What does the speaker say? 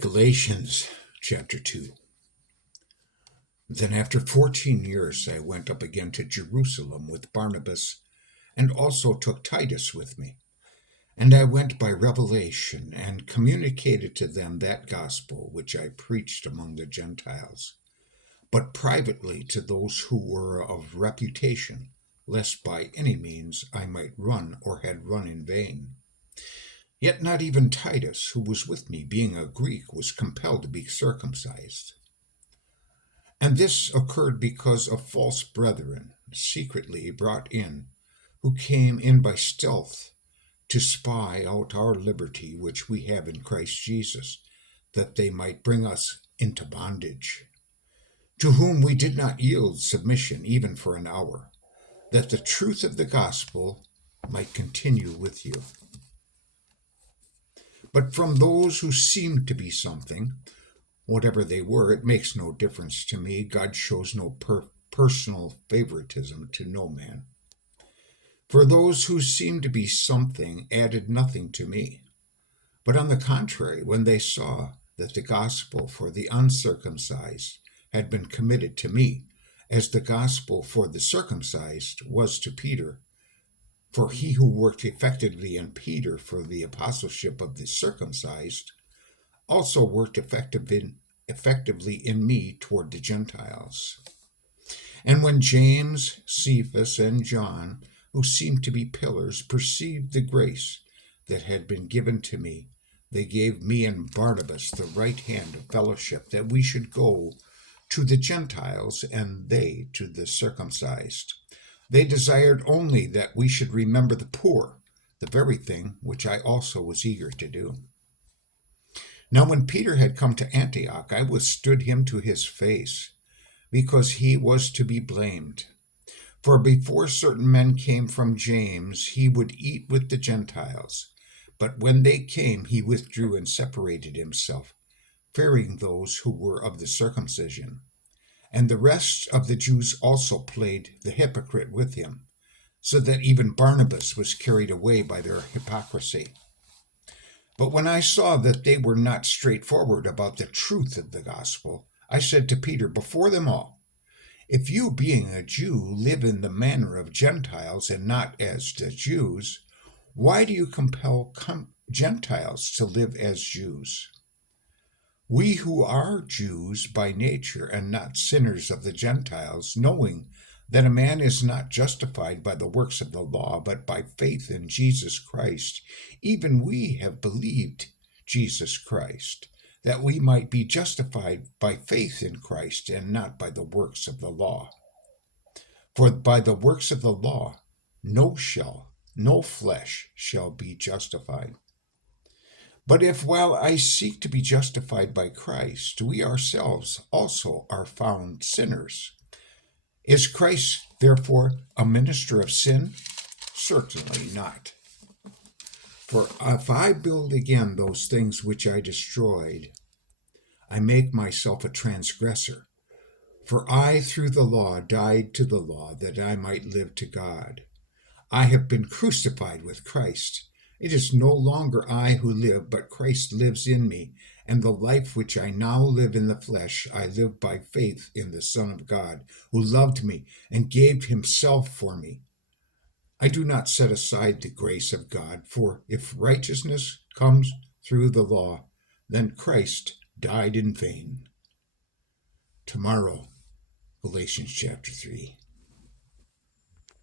Galatians chapter 2. Then after 14 years I went up again to Jerusalem with Barnabas, and also took Titus with me. And I went by revelation, and communicated to them that gospel which I preached among the Gentiles, but privately to those who were of reputation, lest by any means I might run or had run in vain. Yet not even Titus, who was with me, being a Greek, was compelled to be circumcised. And this occurred because of false brethren, secretly brought in, who came in by stealth to spy out our liberty which we have in Christ Jesus, that they might bring us into bondage, to whom we did not yield submission even for an hour, that the truth of the gospel might continue with you. But from those who seemed to be something, whatever they were, it makes no difference to me. God shows no personal favoritism to no man. For those who seemed to be something added nothing to me. But on the contrary, when they saw that the gospel for the uncircumcised had been committed to me, as the gospel for the circumcised was to Peter, for he who worked effectively in Peter for the apostleship of the circumcised also worked effectively in me toward the Gentiles. And when James, Cephas, and John, who seemed to be pillars, perceived the grace that had been given to me, they gave me and Barnabas the right hand of fellowship, that we should go to the Gentiles and they to the circumcised. They desired only that we should remember the poor, the very thing which I also was eager to do. Now when Peter had come to Antioch, I withstood him to his face, because he was to be blamed. For before certain men came from James, he would eat with the Gentiles. But when they came, he withdrew and separated himself, fearing those who were of the circumcision. And the rest of the Jews also played the hypocrite with him, so that even Barnabas was carried away by their hypocrisy. But when I saw that they were not straightforward about the truth of the gospel, I said to Peter before them all, if you, being a Jew, live in the manner of Gentiles and not as the Jews, why do you compel Gentiles to live as Jews? We who are Jews by nature and not sinners of the Gentiles, knowing that a man is not justified by the works of the law, but by faith in Jesus Christ, even we have believed Jesus Christ, that we might be justified by faith in Christ and not by the works of the law. For by the works of the law, no flesh shall be justified. But if while I seek to be justified by Christ, we ourselves also are found sinners, is Christ therefore a minister of sin? Certainly not. For if I build again those things which I destroyed, I make myself a transgressor. For I through the law died to the law, that I might live to God. I have been crucified with Christ. It is no longer I who live, but Christ lives in me, and the life which I now live in the flesh, I live by faith in the Son of God, who loved me and gave himself for me. I do not set aside the grace of God, for if righteousness comes through the law, then Christ died in vain. Tomorrow, Galatians chapter 3.